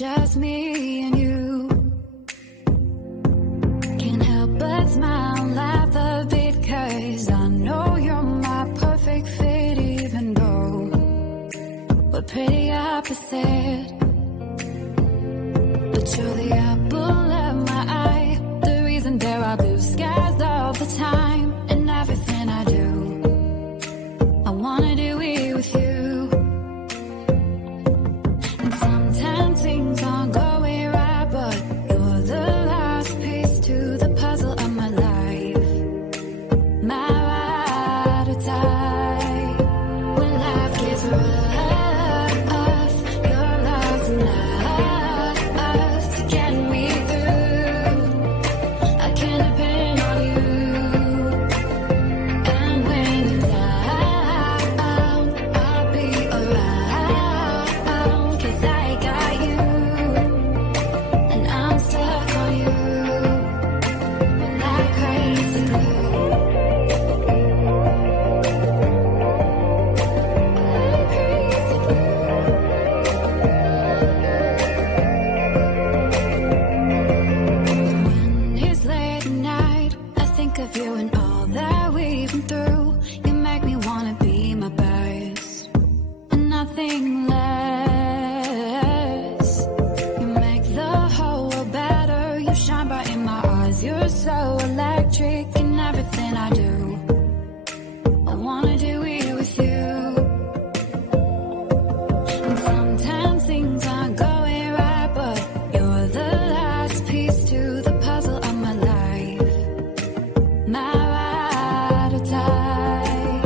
just me and you. Can't help but smile, laugh a bit, 'cause I know you're my perfect fit, even though we're pretty opposite. But you're the apple of my eye, the reason there are blue skies all the time. And everything I do, I wanna do it with you. And sometimes things aren't going right, but you're the last piece to the puzzle of my life. My ride or die. When life gets rough, your love's enough to get me through. I can depend on you. And when you're down, I'll be around, 'cause I got you. And I'm stuck on you like crazy glue. When it's late at night, I think of you and all that we've been through. You make me wanna be my best and nothing less. You make the whole world better. You shine bright in my eyes. You're so electric in everything I do. I wanna do it with you. And sometimes things aren't going right, but you're the last piece to the puzzle of my life. My ride or die.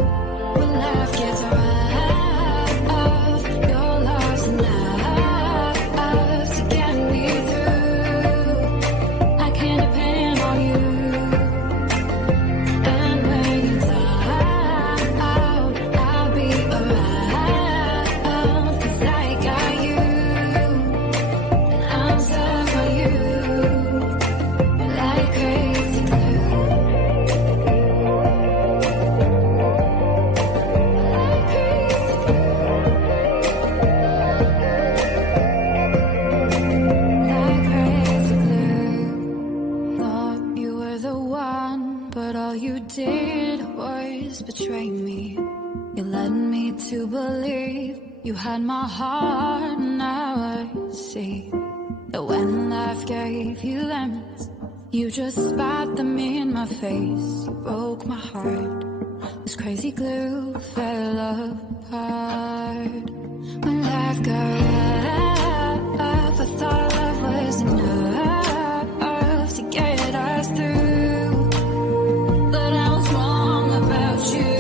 When life gets rough, your love's enough to get me through. I can depend on you. And when you're down, I'll be around, 'cause I got you. And I'm stuck on you like crazy glue. Like crazy glue. Thought you were the one, but all you did was betray me. You led me to believe you had my heart. Now I see that when life gave you lemons, you just spat them in my face. You broke my heart. This crazy glue fell apart. When life got rough, I thought love was enough to get us through. But I was wrong about you.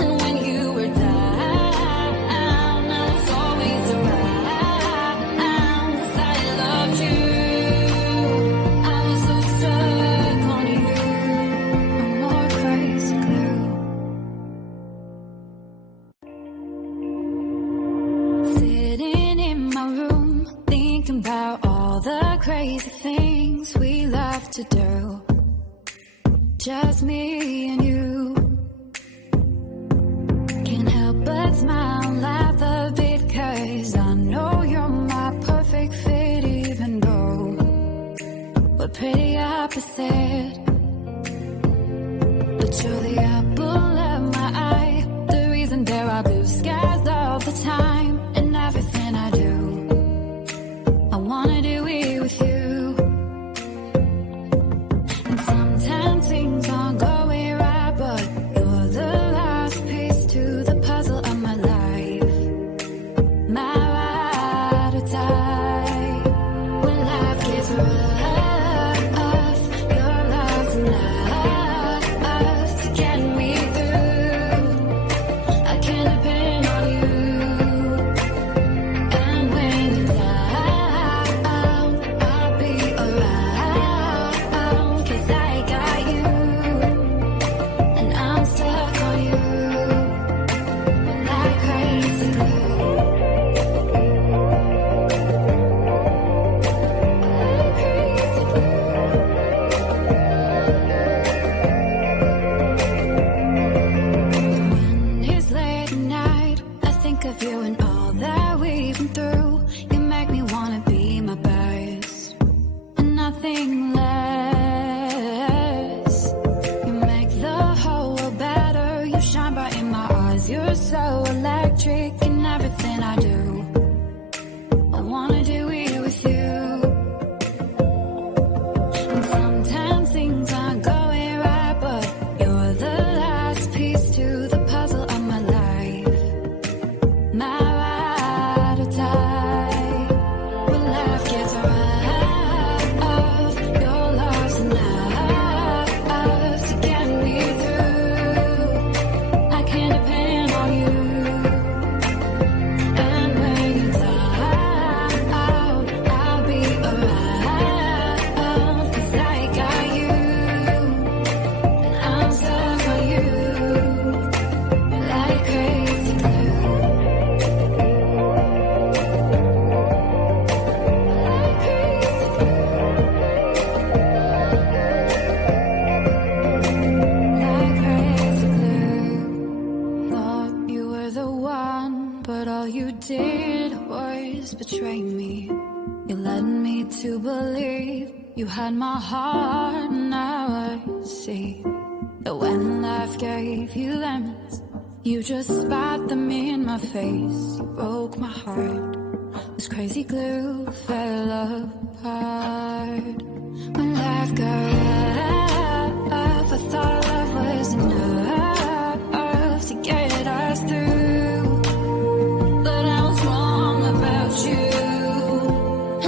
And when you were down, I was always around, 'cause I loved you. I was so stuck on you. No more crazy glue. Sitting in my room, thinking about all the crazy things we love to do. Just me and you. Can't help but smile, laugh a bit, 'cause I know you're my perfect fit, even though we're pretty opposite. But you're the apple of my eye, the reason there are blue skies all the time. And everything I do, I wanna do it with you. And sometimes things aren't going right, but you're the last piece to the puzzle of my life. My ride or die. When life gets rough, your love's enough to get You had my heart, now I see that when life gave you lemons, you just spat them in my face. You broke my heart. This crazy glue fell apart. When life got rough, I thought love was enough to get us through. But I was wrong about you.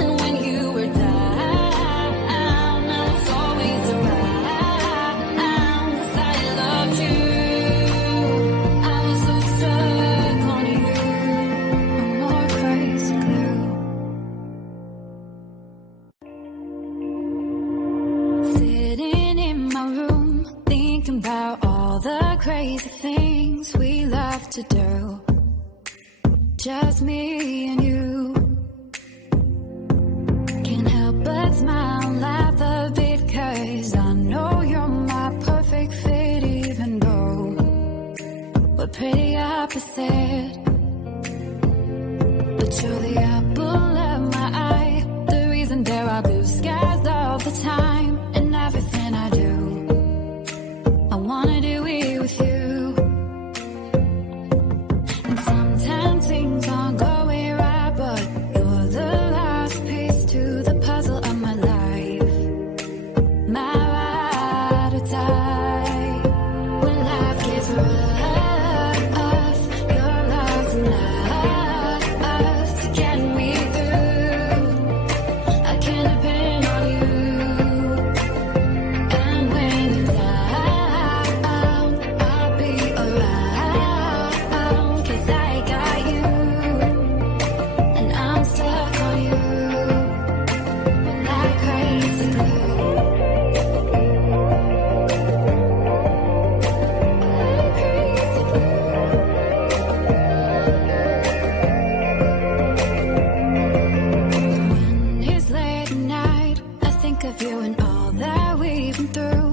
And when you were down, I was always around, 'cause I loved you. I was so stuck on you. I'm more crazy glue. Sitting in my room, thinking about all the crazy things we love to do. Just me and you. Can't help but smile and laugh a bit, 'cause I know you're my perfect fit, even though we're pretty opposite. But you're the apple of my eye, the reason there are blue skies all the time. And everything I do, I wanna do it with you. And sometimes things aren't going right, but you're the last piece to the puzzle of my life. My ride or die. When life gets rough, your love's enough to get me through. I can depend on you. And when you're down, I'll be around, 'cause I got you. And I'm stuck on you like crazy glue. Like crazy glue. When it's late at night, I think of you and all that we've been through.